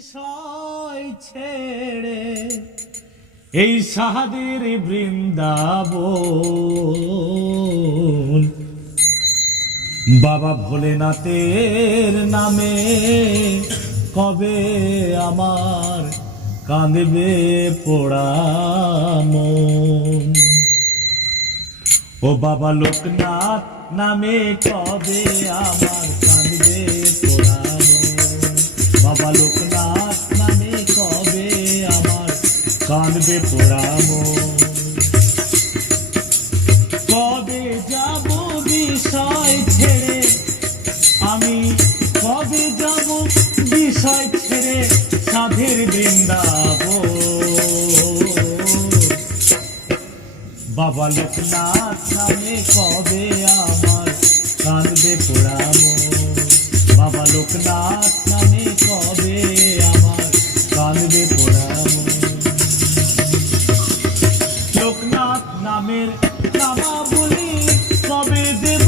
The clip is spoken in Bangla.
বিষয় ছেড়ে এই সাহাদের বৃন্দাবন বাবা ভোলেনাথের নামে কবে আমার কাঁদবে পোড়া মন। ও বাবা লোকনাথ নামে কবে আমার কাঁদবে পোড়া মন। বাবা লোকনাথ নামে কবে আমার কাঁদবে পোড়া মন। কবে যাব বিষয় ছেড়ে আমি, কবে যাব বিষয় ছেড়ে সাধের বৃন্দাবন। বাবা লোকনাথ নামে কবে আমার কাঁদবে পোড়া মন। বাবা লোকনাথ নামে কবে আমার কাঁদবে পোড়া মন। লোকনাথ নামের নামা বলি কবে দেব